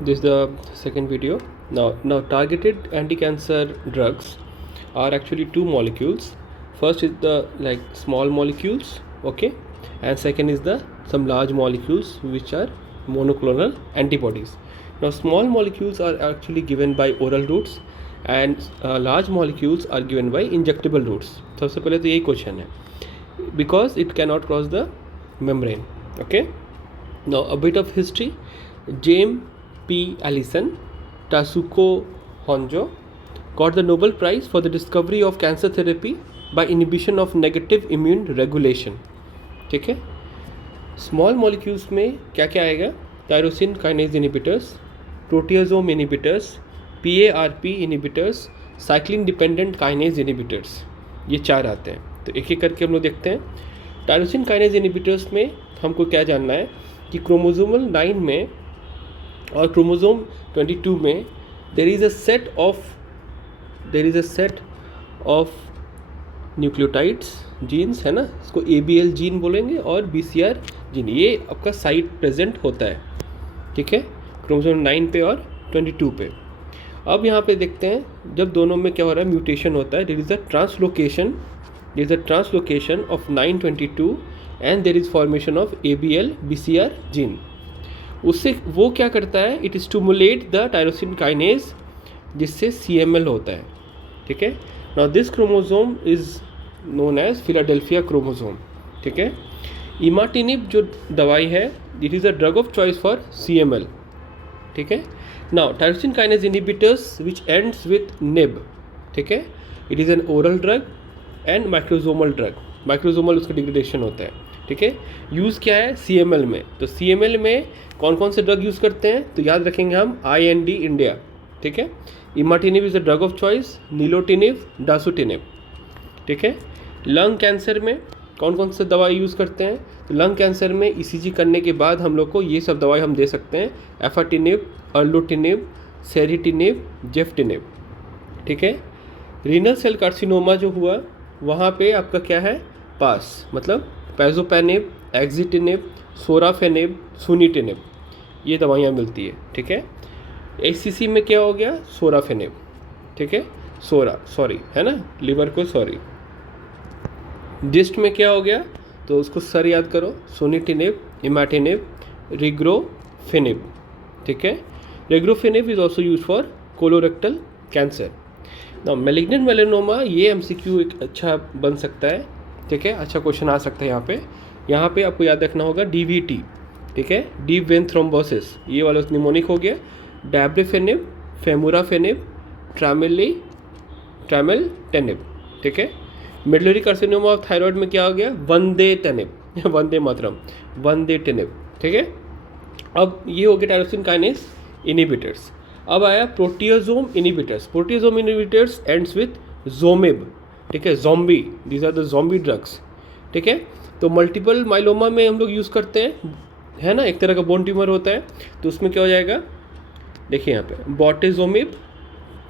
This is the second video. Now targeted anti-cancer drugs are actually two molecules. First is the like small molecules, okay, and second is the some large molecules which are monoclonal antibodies. Now small molecules are actually given by oral routes and large molecules are given by injectable routes. सबसे पहले तो यही question है because it cannot cross the membrane. Okay. Now a bit of history. James P. Allison, Tasuku Honjo got the Nobel Prize for the discovery of cancer therapy by inhibition of negative immune regulation. ठीक है. Small molecules में क्या क्या आएगा? Tyrosine kinase inhibitors, proteasome inhibitors, PARP inhibitors, cyclin dependent kinase inhibitors, ये चार आते हैं. तो एक एक करके हम लोग देखते हैं. टायरोसिन काइनेज इनिबिटर्स में हमको क्या जानना है कि क्रोमोसोमल 9 में और क्रोमोसोम 22 में there is a set of nucleotides genes, है ना, इसको ABL जीन बोलेंगे, और BCR जीन, ये आपका साइट प्रेजेंट होता है. ठीक है, क्रोमोसोम 9 पे और 22 पे. अब यहाँ पे देखते हैं जब दोनों में क्या हो रहा है, म्यूटेशन होता है. There is a translocation of 922 and there is formation of ABL BCR gene. उससे वो क्या करता है, it stimulate the tyrosine kinase, जिससे CML होता है. ठीक है. Now this chromosome is known as Philadelphia chromosome. ठीक है. इमाटिनिब जो दवाई है, it is a drug of choice for CML. ठीक है. Now tyrosine kinase inhibitors which ends with nib. ठीक है. It is an oral drug and microsomal drug. Microsomal उसका डिग्रेडेशन होता है. ठीक है. यूज़ क्या है CML में, तो CML में कौन कौन से ड्रग यूज़ करते हैं, तो याद रखेंगे हम IND इंडिया. ठीक है. Imatinib is the drug of choice, nilotinib, dasatinib. ठीक है. लंग कैंसर में कौन कौन से दवाई यूज़ करते हैं, तो लंग कैंसर में ECG करने के बाद हम लोग को ये सब दवाई हम दे सकते हैं, एफाटिनिब, अर्लुटिनिब, सेरिटिनिब, जेफ्टिनिब. ठीक है. रीनल सेल कार्सिनोमा जो हुआ वहाँ पे आपका क्या है, पास, मतलब पैजोपेनिब, एक्जिटिनिब, सोराफेनिब, सुनिटिनिब, ये दवाइयाँ मिलती है. ठीक है. HCC में क्या हो गया, सोराफेनिब. ठीक है. है ना, लिवर को सॉरी. जिस्ट में क्या हो गया, तो उसको सर याद करो, सोनिटिनिब, इमाटिनिब, रिग्रोफेनिब. ठीक है. Regorafenib is also use for colorectal cancer. Now malignant melanoma, ये MCQ एक अच्छा बन सकता है. ठीक है, अच्छा क्वेश्चन आ सकता है यहाँ पे आपको याद रखना होगा DVT. ठीक है. डीप वेन थ्रोम्बोसिस, ये वाला निमोनिक हो गया. डैब्रेफेनिब, फेमुराफेनिब, ट्रामेलटेनिब. ठीक है. मेडुलरी कार्सिनोमा ऑफ थायराइड में क्या हो गया, वंदेटेनिब वंदे मातरम, वंदेटेनिब. ठीक है. अब ये हो गया टायरोसिन काइनेज इनिबिटर्स. अब आया proteasome inhibitors. Proteasome inhibitors ends with zomib. ठीक है. Zombie, these are the zombie drugs. ठीक है. तो मल्टीपल माइलोमा में हम लोग यूज़ करते हैं, है ना, एक तरह का बोन ट्यूमर होता है, तो उसमें क्या हो जाएगा, देखिए यहाँ पे बॉटेजोमिब,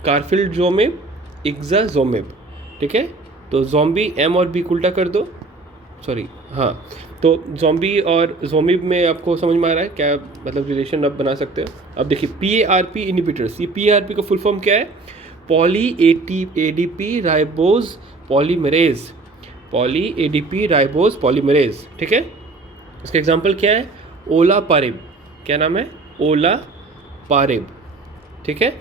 कार्फिल्डजोमिब, इग्जाजोमिब. ठीक है. तो ज़ॉम्बी M और B उल्टा कर दो, सॉरी, हाँ, तो ज़ॉम्बी और ज़ोमिब में आपको समझ में आ रहा है क्या मतलब रिलेशन आप बना सकते हो. अब देखिए PARP इनिबिटर्स, ये PARP का फुल फॉर्म क्या है, poly ADP ribose polymerase. Poly ADP ribose polymerase. ठीक है. इसका एग्जांपल क्या है, ओलापारिब. क्या नाम है, ओलापारिब. ठीक है.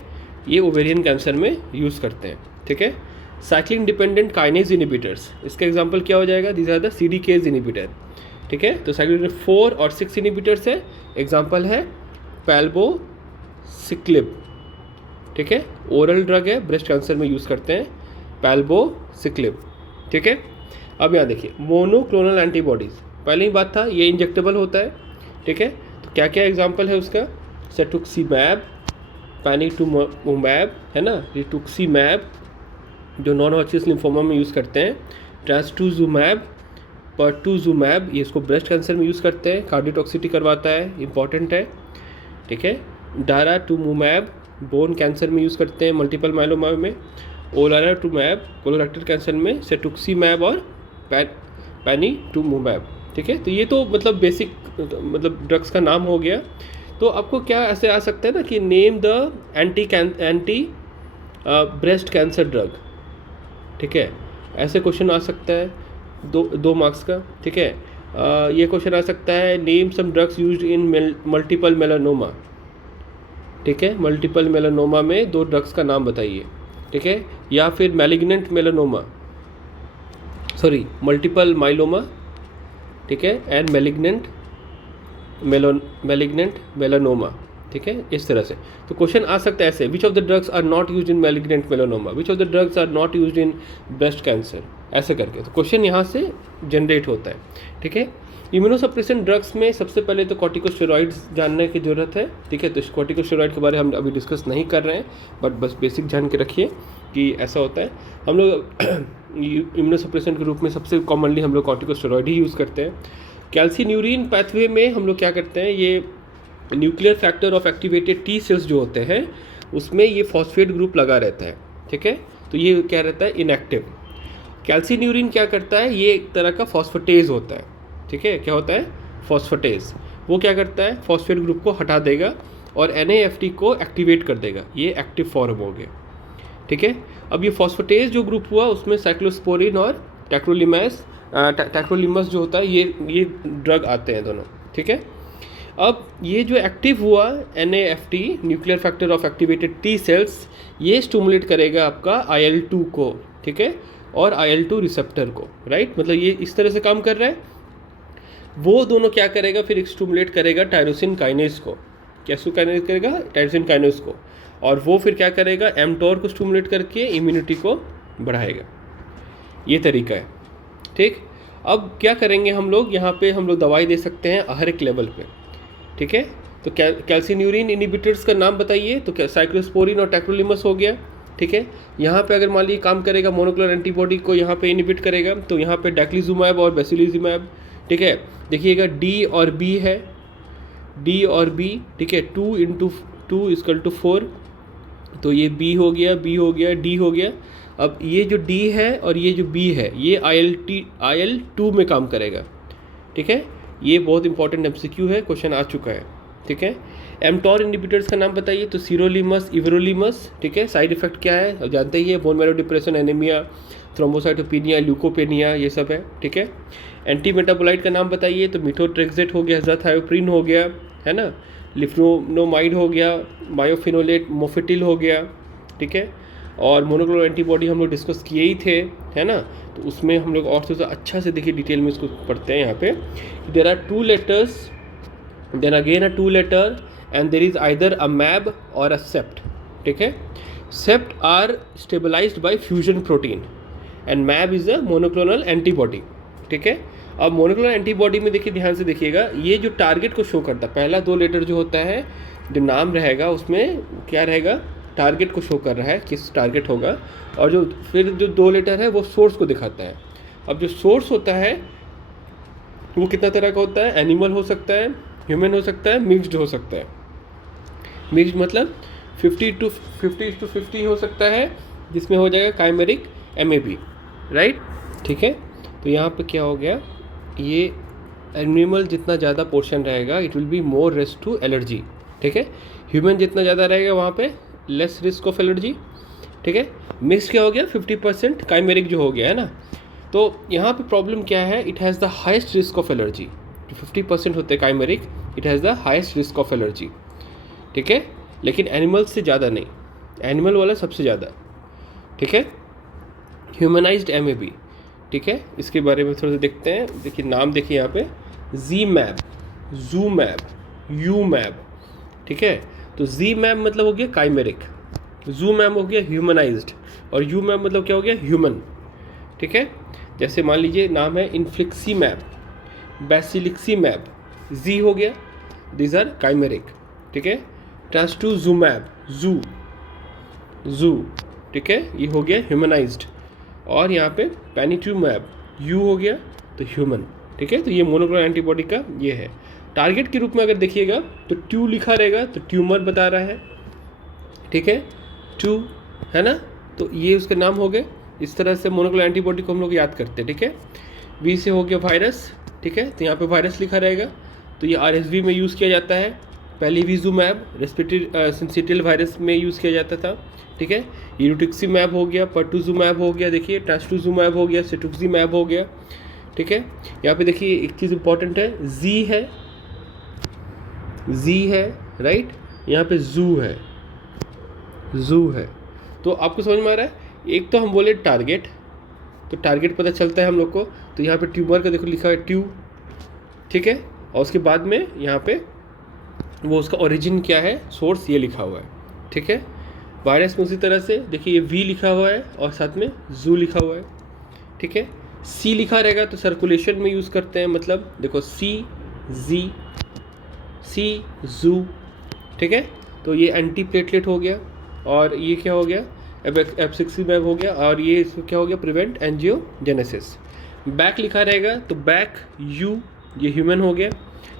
ये ओवेरियन कैंसर में यूज़ करते हैं. ठीक है. साइक्लिन डिपेंडेंट काइनेज इनिबिटर्स, इसका एग्जांपल क्या हो जाएगा, these are the CDKs inhibitor. ठीक है. तो साइक्लिन 4 और 6 इनिबिटर्स है. एग्जांपल है पैल्बोसिक्लिब. ठीक है. ओरल ड्रग है, ब्रेस्ट कैंसर में यूज़ करते हैं, पैल्बोसिक्लिब. ठीक है. अब यहाँ देखिए मोनोक्लोनल एंटीबॉडीज़, पहले ही बात था, ये इंजेक्टेबल होता है. ठीक है. तो क्या क्या एग्जांपल है उसका, सेटुक्सीमैब, पैनिटुमुमैब, है ना, रिटुक्सीमैब जो नॉन हॉटचिकिन्स लिम्फोमा में यूज़ करते हैं, ट्रांसटूजुमैब, पर्टुजुमैब, ये इसको ब्रेस्ट कैंसर में यूज़ करते हैं, कार्डियोटॉक्सिटी करवाता है, इंपॉर्टेंट है. ठीक है. डाराटुमुमैब बोन कैंसर में यूज़ करते हैं, मल्टीपल माइलोमा में. ओलाराटुमैब कोलोरेक्टल कैंसर में, सेटुक्सीमैब और पैनिटुमुमैब. ठीक है. तो ये तो मतलब बेसिक मतलब ड्रग्स का नाम हो गया. तो आपको क्या ऐसे आ सकता है ना कि name the anti breast cancer drug, ठीक है, ऐसे क्वेश्चन आ सकता है 2 मार्क्स का, ठीक है। ये क्वेश्चन आ सकता है name some drugs used in multiple melanoma, ठीक है, मल्टीपल मेलानोमा में 2 ड्रग्स का नाम बताइए, ठीक है। या फिर malignant melanoma, sorry multiple myeloma, ठीक है, एंड मैलिग्नेंट मेलानोमा, ठीक है, इस तरह से। तो क्वेश्चन आ सकता है ऐसे, which of the drugs are not used in malignant melanoma, which of the drugs are not used in breast cancer, ऐसे करके। तो क्वेश्चन यहाँ से जनरेट होता है, ठीक है। इम्यूनोसप्रेसेंट ड्रग्स में सबसे पहले तो कॉर्टिकोस्टेरॉइड्स जानने की ज़रूरत है, ठीक है। तो कॉर्टिकोस्टेरॉइड के बारे में हम अभी डिस्कस नहीं कर रहे हैं, बट बस बेसिक जान के रखिए कि ऐसा होता है। हम लोग इम्यूनोसप्रेसेंट के रूप में सबसे कॉमनली हम लोग कॉर्टिकोस्टेरॉइड ही यूज़ करते हैं। कैल्सिन्यूरिन पैथवे में हम लोग क्या करते हैं, ये nuclear factor of activated T cells जो होते हैं उसमें ये फॉस्फेट ग्रुप लगा रहता है, ठीक है। तो ये क्या रहता है, इनएक्टिव। कैल्सिन्यूरिन क्या करता है, ये एक तरह का फॉस्फेटेज होता है, ठीक है। क्या होता है, फॉस्फेटेज। वो क्या करता है, फॉस्फेट ग्रुप को हटा देगा और NAFT को एक्टिवेट कर देगा, ये एक्टिव फॉर्म हो गया, ठीक है। अब ये फॉस्फेटेज जो ग्रुप हुआ उसमें साइक्लोस्पोरिन और टैक्रोलिमस जो होता है ये ड्रग आते हैं दोनों, ठीक है। अब ये जो एक्टिव हुआ NAFT, nuclear factor of activated T cells, ये स्टिमुलेट करेगा आपका IL-2 को, ठीक है, और IL-2 रिसेप्टर को, राइट। मतलब ये इस तरह से काम कर रहा है। वो दोनों क्या करेगा, फिर स्टिमुलेट करेगा टायरोसिन काइनेज को। कैसे काइनेज करेगा, टायरोसिन काइनेज को, और वो फिर क्या करेगा, mTOR को स्टिमुलेट करके इम्यूनिटी को बढ़ाएगा। ये तरीका है, ठीक। अब क्या करेंगे हम लोग, यहाँ पे हम लोग दवाई दे सकते हैं हर एक लेवल पे, ठीक है। तो कैल्सिन्यूरिन इनिबिटर्स का नाम बताइए, तो साइक्लोस्पोरिन और टैक्रोलिमस हो गया, ठीक है। यहाँ पे अगर मान लीजिए काम करेगा मोनोक्लोनल एंटीबॉडी को यहाँ पे इनिबिट करेगा, तो यहाँ पे डैक्लिजुमैब और बेसिलिजुमैब, ठीक है। देखिएगा D और B है, D और B, ठीक है, 2 × 2 = 4, तो ये B हो गया, B हो गया, D हो गया। अब ये जो D है और ये जो B है ये IL-2 में काम करेगा, ठीक है। ये बहुत इंपॉर्टेंट MCQ है, क्वेश्चन आ चुका है, ठीक है। mTOR इनिबिटर्स का नाम बताइए, तो सिरोलिमस, इवरोलिमस, ठीक है। साइड इफेक्ट क्या है, अब जानते ही है, bone marrow depression, anaemia, thrombocytopenia, leukopenia, ये सब है, ठीक है। एंटी मेटाबोलाइट का नाम बताइए, तो मिथोट्रेक्सेट हो गया, अज़ाथायोप्रिन हो गया, है ना, लिफ्लोनोमाइड हो गया, मायोफिनोलेट, मोफेटिल हो गया, ठीक है। और मोनोक्लोनल एंटीबॉडी हम लोग डिस्कस किए ही थे, है ना। तो उसमें हम लोग और थोड़ा सा अच्छा से देखिए डिटेल में इसको पढ़ते हैं। यहाँ पे there are 2 letters, then again a 2 letter, and there is either a mab और अ सेप्ट, ठीक है। Cept are stabilized by fusion protein and mab is a monoclonal antibody, ठीक है। अब मोनोक्लोनल एंटीबॉडी में देखिए, ध्यान से देखिएगा, ये जो टारगेट को शो करता है, पहला 2 लेटर जो होता है, जो नाम रहेगा उसमें क्या रहेगा, टारगेट को शो कर रहा है, किस टारगेट होगा, और जो फिर जो 2 लेटर है वो सोर्स को दिखाता है। अब जो सोर्स होता है वो कितना तरह का होता है, एनिमल हो सकता है, ह्यूमन हो सकता है, मिक्स्ड हो सकता है। मिक्स्ड मतलब 50-50 हो सकता है, जिसमें हो जाएगा काइमेरिक MAB, राइट, ठीक है। तो यहाँ पे क्या हो गया, ये एनिमल जितना ज़्यादा पोर्शन रहेगा it will be more risk to allergy, ठीक है। ह्यूमन जितना ज़्यादा रहेगा वहाँ पे लेस रिस्क ऑफ एलर्जी, ठीक है। मिक्स क्या हो गया, 50% काइमेरिक जो हो गया है ना। तो यहाँ पे प्रॉब्लम क्या है, it has the highest risk of allergy. जो 50% होते हैं chimeric, it has the highest risk of allergy, ठीक है। लेकिन एनिमल से ज़्यादा नहीं, एनिमल वाला सबसे ज़्यादा, ठीक है। ह्यूमनाइज्ड MAB, ठीक है, इसके बारे में थोड़ा सा देखते हैं। देखिए नाम देखिए यहाँ पे, ZMAB, ZUMAB, UMAB, ठीक है। तो ZMAB मतलब हो गया काइमेरिक, ZUMAB हो गया ह्यूमनाइज्ड, और UMAB मतलब क्या हो गया, ह्यूमन, ठीक है। जैसे मान लीजिए नाम है इन्फ्लिक्सीमैब, बेसिलिक्सीमैब, Z हो गया, दीज आर काइमेरिक, ठीक है। ट्रांस्टुजुमैब, जू, ठीक है, ये हो गया ह्यूमनाइज्ड। और यहाँ पे पैनिट्यूमैब, U हो गया, तो ह्यूमन, ठीक है। तो ये मोनोक्लोनल एंटीबॉडी का ये है। टारगेट के रूप में अगर देखिएगा तो ट्यू लिखा रहेगा, तो ट्यूमर बता रहा है, ठीक है, ट्यू, है ना। तो ये उसके नाम हो गए। इस तरह से मोनोक्लोनल एंटीबॉडी को हम लोग याद करते हैं, ठीक है। V से हो गया वायरस, ठीक है, तो यहाँ पे वायरस लिखा रहेगा, तो ये RSV में यूज़ किया जाता है, पेलीविजुमैब रेस्पिरेटरी सिंसिटियल वायरस में यूज़ किया जाता था, ठीक है। ईरोटिक्सीमैब हो गया, पर्टुजुमैब हो गया, देखिए ट्रास्टुजुमैब हो गया, सेटुक्सीमैब हो गया, ठीक है। यहाँ पे देखिए एक चीज़ इंपॉर्टेंट है, जी है राइट, यहाँ पे जू है। तो आपको समझ में आ रहा है, एक तो हम बोले टारगेट, तो टारगेट पता चलता है हम लोग को, तो यहाँ पे ट्यूमर का देखो लिखा है ट्यू, ठीक है। और उसके बाद में यहाँ पे वो उसका ओरिजिन क्या है, सोर्स ये लिखा हुआ है, ठीक है। वायरस में उसी तरह से देखिए ये वी लिखा हुआ है और साथ में जू लिखा हुआ है, ठीक है। सी लिखा रहेगा तो सर्कुलेशन में यूज़ करते हैं, मतलब देखो सी जू, ठीक है। तो ये एंटी प्लेटलेट हो गया, और ये क्या हो गया, एब्सिक्सिमैब हो गया, और ये क्या हो गया, प्रिवेंट एंजियोजेनेसिस। बैक लिखा रहेगा तो बैक यू, ये ह्यूमन हो गया,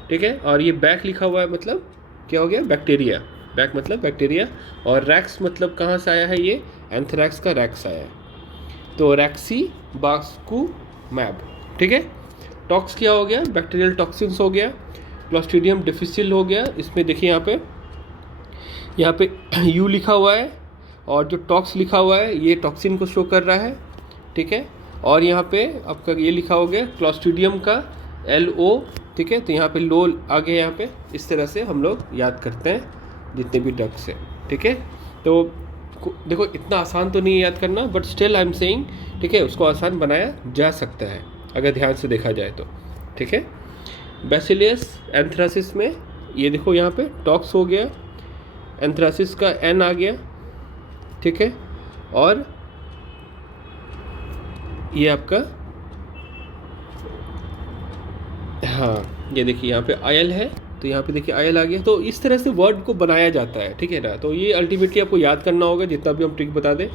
ठीक है। और ये बैक लिखा हुआ है मतलब क्या हो गया, बैक्टीरिया, बैक मतलब बैक्टीरिया। और रैक्स मतलब कहाँ से आया है, ये एंथ्रैक्स का रैक्स आया है, तो रैक्सीबाक्यूमैब, ठीक है। टॉक्स क्या हो गया, बैक्टीरियल टॉक्सिन्स हो गया। क्लोस्ट्रीडियम डिफिसिल हो गया, इसमें देखिए यहाँ पे यू लिखा हुआ है, और जो टॉक्स लिखा हुआ है ये टॉक्सिन को शो कर रहा है, ठीक है। और यहाँ पे आपका ये लिखा हो गया क्लोस्ट्रीडियम का LO, ठीक है। तो यहाँ पे लो आगे, यहाँ पे इस तरह से हम लोग याद करते हैं जितने भी ड्रग्स हैं, ठीक है। तो देखो इतना आसान तो नहीं है याद करना, but still I am saying, ठीक है, उसको आसान बनाया जा सकता है अगर ध्यान से देखा जाए तो, ठीक है। बैसिलियस एंथ्रासिस में ये देखो यहाँ पे टॉक्स हो गया, एंथ्रासिस का N आ गया, ठीक है। और ये आपका, हाँ ये देखिए यहाँ पे IL है, तो यहाँ पे देखिए IL आ गया। तो इस तरह से वर्ड को बनाया जाता है, ठीक है ना। तो ये अल्टीमेटली आपको याद करना होगा जितना भी हम ट्रिक बता दें,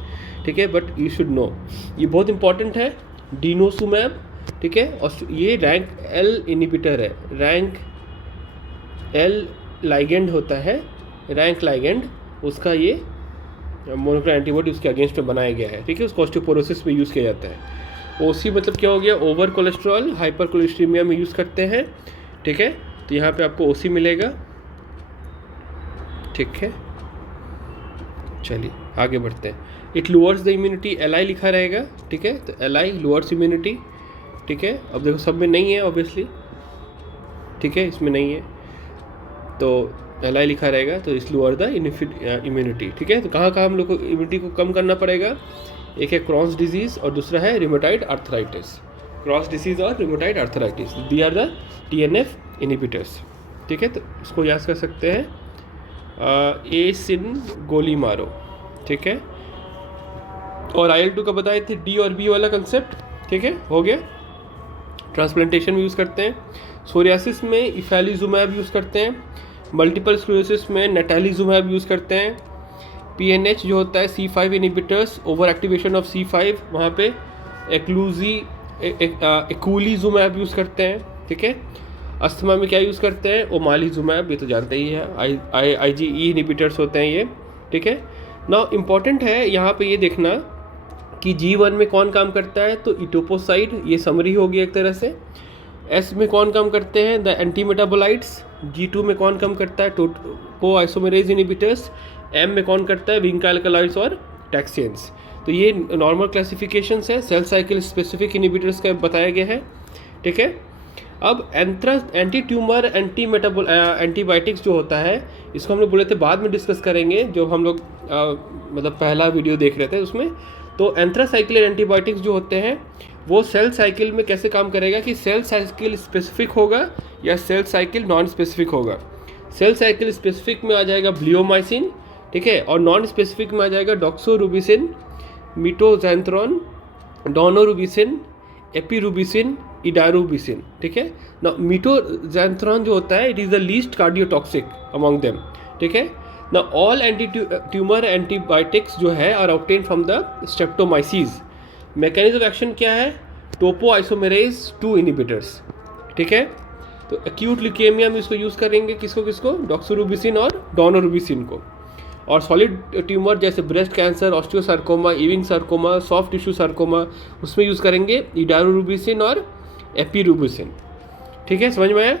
ठीक है, बट यू शुड नो, ये बहुत इंपॉर्टेंट है। डिनोसुमैब, ठीक है, और ये रैंक L इनिबिटर है, रैंक L लाइगेंड होता है, रैंक लाइगेंड, उसका ये मोनोक्लोनल एंटीबॉडी उसके अगेंस्ट में बनाया गया है, ठीक है। उसको ऑस्टियोपोरोसिस में यूज़ किया जाता है। OC मतलब क्या हो गया, ओवर कोलेस्ट्रॉल, हाइपर कोलेस्ट्रीमिया में यूज़ करते हैं, ठीक है। तो यहाँ पे आपको OC मिलेगा, ठीक है। चलिए आगे बढ़ते हैं। It lowers the immunity, LI लिखा रहेगा, ठीक है। तो LI लोअर्स इम्यूनिटी, ठीक है। अब देखो सब में नहीं है ऑब्वियसली, ठीक है, इसमें नहीं है, तो LI लिखा रहेगा, तो इस लोअर द इम्यूनिटी, ठीक है। तो कहाँ हम लोग को इम्यूनिटी को कम करना पड़ेगा, एक है क्रॉस डिजीज़ और दूसरा है रिमेटॉइड आर्थराइटिस। क्रॉस डिजीज़ और rheumatoid arthritis, these are the TNF inhibitors, ठीक है। तो इसको याद कर सकते हैं, एसिन गोली मारो, ठीक है। और IL-2 का बताए थे, D और B वाला कंसेप्ट, ठीक है, हो गया। ट्रांसप्लांटेशन में यूज़ करते हैं। सोरियासिस में इफेलिजुमैब यूज़ करते हैं। मल्टीपल स्क्लेरोसिस में नेटालिजुमैब यूज़ करते हैं। PNH जो होता है C5 inhibitors, over activation of C5, वहाँ पे एक्यूलिजुमैब यूज़ करते हैं, ठीक है। अस्थमा में क्या यूज़ करते हैं, ओमालिजुमैब, ये तो जानते ही है, IgE इनिबिटर्स होते हैं ये, ठीक है। नाउ इम्पॉर्टेंट है यहाँ पे ये देखना कि G1 में कौन काम करता है, तो इटोपोसाइड, ये समरी होगी एक तरह से। S में कौन काम करते हैं, द एंटी मेटाबोलाइट्स। G2 में कौन काम करता है, टोपो आइसोमेरेज इनिबिटर्स। M में कौन करता है, विंका अल्कलॉइड्स और टैक्सियंस। तो ये नॉर्मल क्लासिफिकेशंस है, सेल साइकिल स्पेसिफिक इनिबिटर्स का बताया गया है, ठीक है। अब एंटी ट्यूमर एंटीबायोटिक्स जो होता है, इसको हम लोग बोले थे बाद में डिस्कस करेंगे, जो हम लोग मतलब पहला वीडियो देख रहे थे उसमें। तो एंथ्रासाइक्लिन एंटीबायोटिक्स जो होते हैं वो सेल साइकिल में कैसे काम करेगा, कि सेल साइकिल स्पेसिफिक होगा या सेल साइकिल नॉन स्पेसिफिक होगा। सेल साइकिल स्पेसिफिक में आ जाएगा ब्लियोमाइसिन, ठीक है, और नॉन स्पेसिफिक में आ जाएगा डॉक्सोरूबिसिन, मीटोजैंथ्रोन, डोनोरूबिसिन, एपिरूबिसिन, इडारूबिसिन, ठीक है ना। मीटोजैंथ्रोन जो होता है, it is the least cardiotoxic among them, ठीक है ना। ऑल एंटी ट्यूमर एंटीबायोटिक्स जो है are obtain from the streptomyces. Mechanism of action क्या है, टोपो आइसोमेरेज 2 इनिबिटर्स, ठीक है। तो एक्यूट ल्यूकेमिया में इसको यूज़ करेंगे, किसको, डॉक्सोरूबिसिन और डोनोरूबिसिन को। और सॉलिड ट्यूमर जैसे breast cancer, osteosarcoma, Ewing sarcoma, soft tissue sarcoma, उसमें यूज़ करेंगे इडारूबिसिन और एपिरूबिसिन, ठीक है, समझ में आया।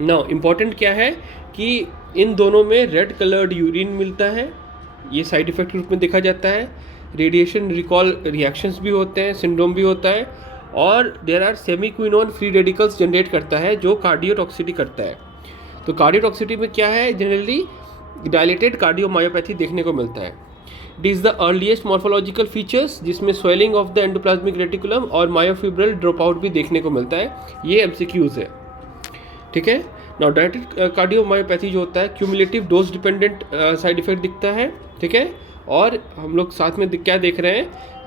नाउ इम्पॉर्टेंट क्या है कि इन दोनों में रेड कलर्ड यूरिन मिलता है, ये साइड इफेक्ट के रूप में देखा जाता है। रेडिएशन रिकॉल रिएक्शंस भी होते हैं, सिंड्रोम भी होता है, और there are semiquinone free radicals generate करता है जो कार्डियोटॉक्सिटी करता है। तो कार्डियोटॉक्सिटी में क्या है, जनरली डायलेटेड कार्डियोमायोपैथी देखने को मिलता है। It is the earliest morphological features, जिसमें swelling of the endoplasmic reticulum और मायोफिब्रल ड्रॉप आउट भी देखने को मिलता है। ये एमसीक्यूज है, ठीक है। नाउ डायलेटेड कार्डियोमायोपैथी जो होता है cumulative dose dependent side effect दिखता है, ठीक है। और हम लोग साथ में क्या देख रहे हैं,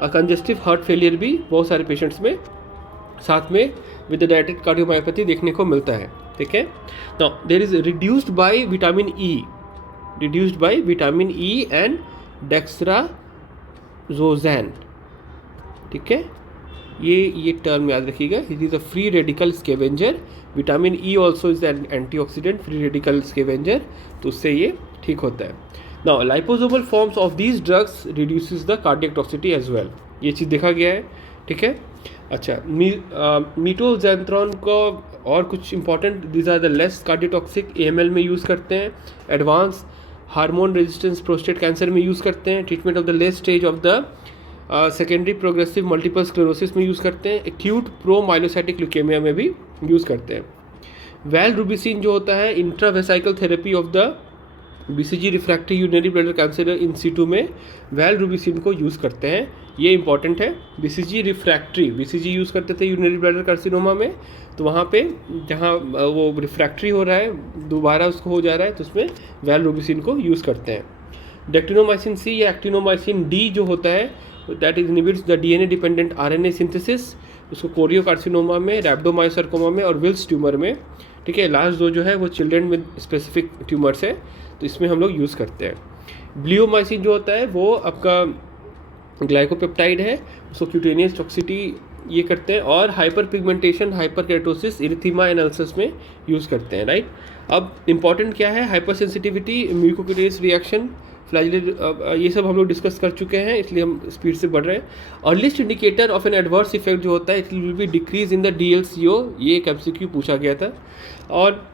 कंजेस्टिव हार्ट फेलियर भी बहुत सारे पेशेंट्स में साथ में विद डायलेटेड कार्डियोमायोपैथी देखने को मिलता है, ठीक है। Now there is reduced by vitamin E and dexrazoxane, ठीक है। ये टर्म याद रखिएगा, it is a free radical scavenger. Vitamin E also is an antioxidant free radical scavenger, तो उससे ये ठीक होता है। Now liposomal forms of these drugs reduces the cardiac toxicity as well, ये चीज़ देखा गया है, ठीक है। अच्छा, मीटोजेंथ्रॉन को और कुछ important, these are the less cardiotoxic, AML में यूज़ करते हैं, advance hormone resistance prostate cancer में यूज़ करते हैं, treatment of the late stage of the secondary progressive multiple sclerosis में यूज़ करते हैं, एक्यूट प्रोमाइलोसाइटिक ल्यूकेमिया में भी यूज़ करते हैं। वैलरूबिसिन जो होता है intravesical therapy of the BCG refractory urinary bladder cancer in situ में वैलरूबिसिन को यूज़ करते हैं, ये इंपॉर्टेंट है। BCG यूज़ करते थे यूरिनरी ब्लैडर कार्सिनोमा में, तो वहाँ पे जहाँ वो रिफ्रैक्टरी हो रहा है, दोबारा उसको हो जा रहा है, तो उसमें वैलरूबिसिन को यूज़ करते हैं। डेक्टिनोमाइसिन C या एक्टिनोमाइसिन D जो होता है, that is inhibits the DNA dependent RNA synthesis, उसको कोरियोकार्सिनोमा में, रैप्डोमायोसार्कोमा में और विल्स ट्यूमर में, ठीक है। लास्ट दो जो है वो चिल्ड्रन विद स्पेसिफिक ट्यूमर्स है, तो इसमें हम लोग यूज़ करते हैं। ब्लियोमाइसिन जो होता है वो आपका ग्लाइकोपेप्टाइड है, उसको क्यूटेनियस टॉक्सिटी ये करते हैं, और hyperpigmentation, hyperkeratosis, erythema and ulcers में यूज़ करते हैं, राइट। अब इंपॉर्टेंट क्या है, hypersensitivity, mucocutaneous reaction, flagellate, ये सब हम लोग डिस्कस कर चुके हैं, इसलिए हम स्पीड से बढ़ रहे हैं। Earliest indicator of an adverse effect जो होता है, it will be decrease in the DLCO, ये एक MCQ पूछा गया था। और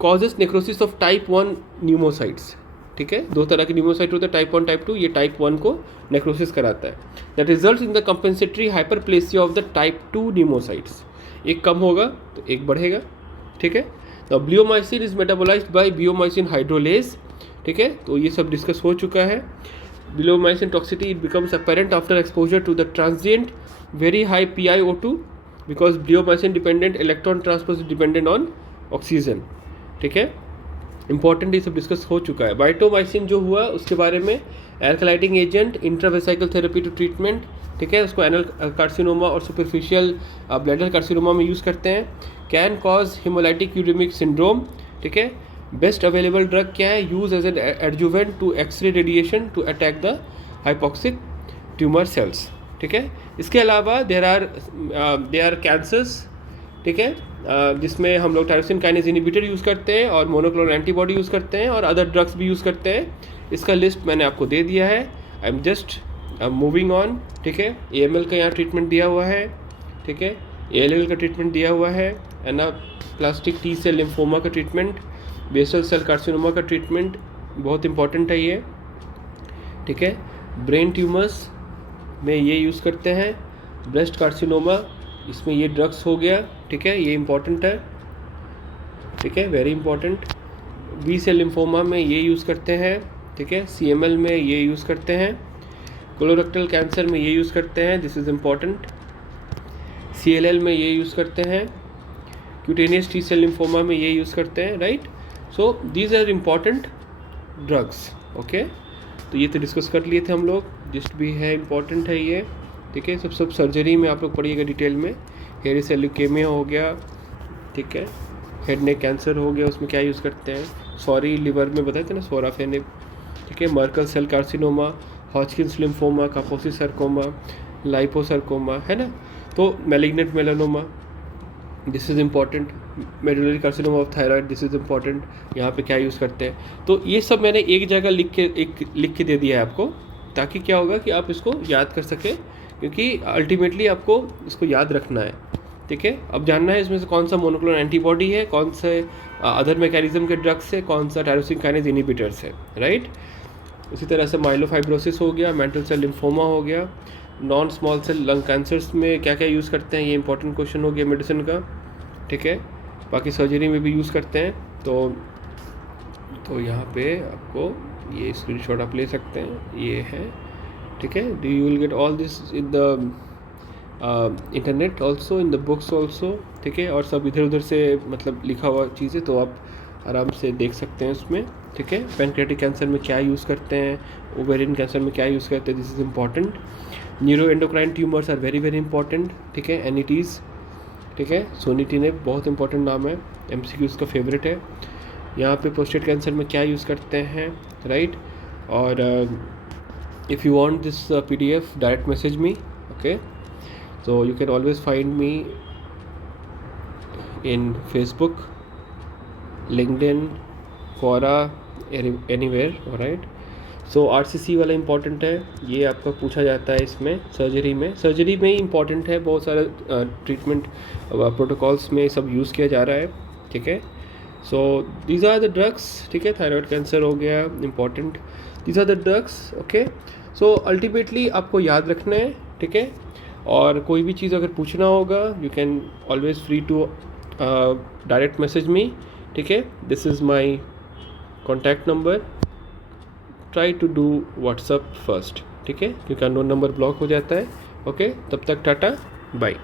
causes necrosis of type 1 pneumocytes, ठीक है। दो तरह के न्यूमोसाइट होते हैं, टाइप 1 टाइप 2, ये टाइप 1 को नेक्रोसिस कराता है। That result in the compensatory hyperplasia of the type 2 pneumocytes, एक कम होगा तो एक बढ़ेगा, ठीक है। The bleomycin is metabolised by bleomycin hydrolase, ठीक है। तो ये सब डिस्कस हो चुका है। Bleomycin toxicity it becomes apparent after exposure to the transient very high PiO2 because bleomycin dependent electron transfer dependent on oxygen, ठीक है। इंपॉर्टेंट ये सब डिस्कस हो चुका है। वाइटोमाइसिन जो हुआ उसके बारे में, alkylating agent, intravesical therapy to treatment, ठीक है। उसको एनल कार्सिनोमा और सुपरफिशियल ब्लैडर कार्सिनोमा में यूज़ करते हैं। Can cause haemolytic uraemic syndrome, ठीक है। बेस्ट अवेलेबल ड्रग क्या है, use as an adjuvant to x-ray radiation to attack the hypoxic tumour cells, ठीक है। इसके अलावा देर आर कैंसर्स, ठीक है, जिसमें हम लोग टायरोसिन काइनेज इनहिबिटर यूज़ करते हैं और मोनोक्लोनल एंटीबॉडी यूज़ करते हैं और अदर ड्रग्स भी यूज़ करते हैं। इसका लिस्ट मैंने आपको दे दिया है, I am just moving on, ठीक है। AML का यहाँ ट्रीटमेंट दिया हुआ है, ठीक है। ALL का ट्रीटमेंट दिया हुआ है, एनाप्लास्टिक T सेल लिम्फोमा का ट्रीटमेंट, बेसल सेल कार्सिनोमा का ट्रीटमेंट बहुत इंपॉर्टेंट है ये, ठीक है। ब्रेन ट्यूमर्स में ये यूज़ करते हैं, ब्रेस्ट कार्सिनोमा इसमें ये ड्रग्स हो गया, ठीक है, ये इंपॉर्टेंट है, ठीक है, very important. B cell lymphoma में ये यूज़ करते हैं, ठीक है। CML में ये यूज़ करते हैं, कोलोरेक्टल कैंसर में ये यूज़ करते हैं, दिस इज़ इम्पॉर्टेंट। CLL में ये यूज़ करते हैं, क्यूटेनियस T सेल लिम्फोमा में ये यूज़ करते हैं, right. So these are important drugs, okay. तो ये तो डिस्कस कर लिए थे हम लोग, जिस्ट भी है इम्पॉर्टेंट है ये, ठीक है। सब सर्जरी में आप लोग पढ़िएगा डिटेल में। हेयर सेल ल्यूकेमिया हो गया, ठीक है, हेड नेक कैंसर हो गया, उसमें क्या यूज़ करते हैं, सॉरी लिवर में बताए थे ना, सोराफेनिब, ठीक है। Merkel cell carcinoma, Hodgkin's lymphoma, Kaposi sarcoma, liposarcoma, है ना। तो malignant melanoma, this is important. Medullary carcinoma of thyroid, this is important, यहाँ पे क्या यूज़ करते हैं। तो ये सब मैंने एक जगह लिख के दे दिया है आपको, ताकि क्या होगा कि आप इसको याद कर सकें, क्योंकि अल्टीमेटली आपको इसको याद रखना है, ठीक है। अब जानना है इसमें से कौन सा मोनोक्लोनल एंटीबॉडी है, कौन से अदर मैकेनिज्म के ड्रग्स है, कौन सा टायरोसिन काइनेज इनहिबिटर्स है, राइट। उसी तरह से माइलोफाइब्रोसिस हो गया, मेंटल सेल लिम्फोमा हो गया, non small cell lung cancers में क्या क्या यूज़ करते हैं, ये इंपॉर्टेंट क्वेश्चन हो गया मेडिसिन का, ठीक है। बाकी सर्जरी में भी यूज़ करते हैं। तो यहाँ पे आपको ये स्क्रीनशॉट आप ले सकते हैं, ये है, ठीक है। You will get all this in the internet also, in the books also, ठीक है। और सब इधर उधर से मतलब लिखा हुआ चीज़ें तो आप आराम से देख सकते हैं उसमें, ठीक है। पैनक्रियाटिक कैंसर में क्या यूज़ करते हैं, ओवेरियन कैंसर में क्या यूज़ करते हैं, this is important. Neuro endocrine tumours are very very important, ठीक है। एनिटीज़, ठीक है। सोनिटिनेब बहुत इंपॉर्टेंट नाम है, MCQ का फेवरेट है। यहाँ पे प्रोस्टेट कैंसर में क्या यूज़ करते हैं, राइट। और if you want this PDF direct message me, okay. So you can always find me in Facebook, LinkedIn, Quora, anywhere, alright। So RCC वाला इम्पॉर्टेंट है, ये आपका पूछा जाता है इसमें सर्जरी में ही इम्पॉर्टेंट है, बहुत सारे ट्रीटमेंट प्रोटोकॉल्स में सब यूज़ किया जा रहा है, ठीक है। So these are the drugs, ठीक है। थायराइड कैंसर हो गया important, these are the drugs, okay. So ultimately आपको याद रखना है, ठीक है। और कोई भी चीज़ अगर पूछना होगा, you can always free to direct message me, ठीक है। This is my contact number, try to do WhatsApp first, ठीक है, क्योंकि अननोन नंबर ब्लॉक हो जाता है, ओके। तब तक टाटा बाय।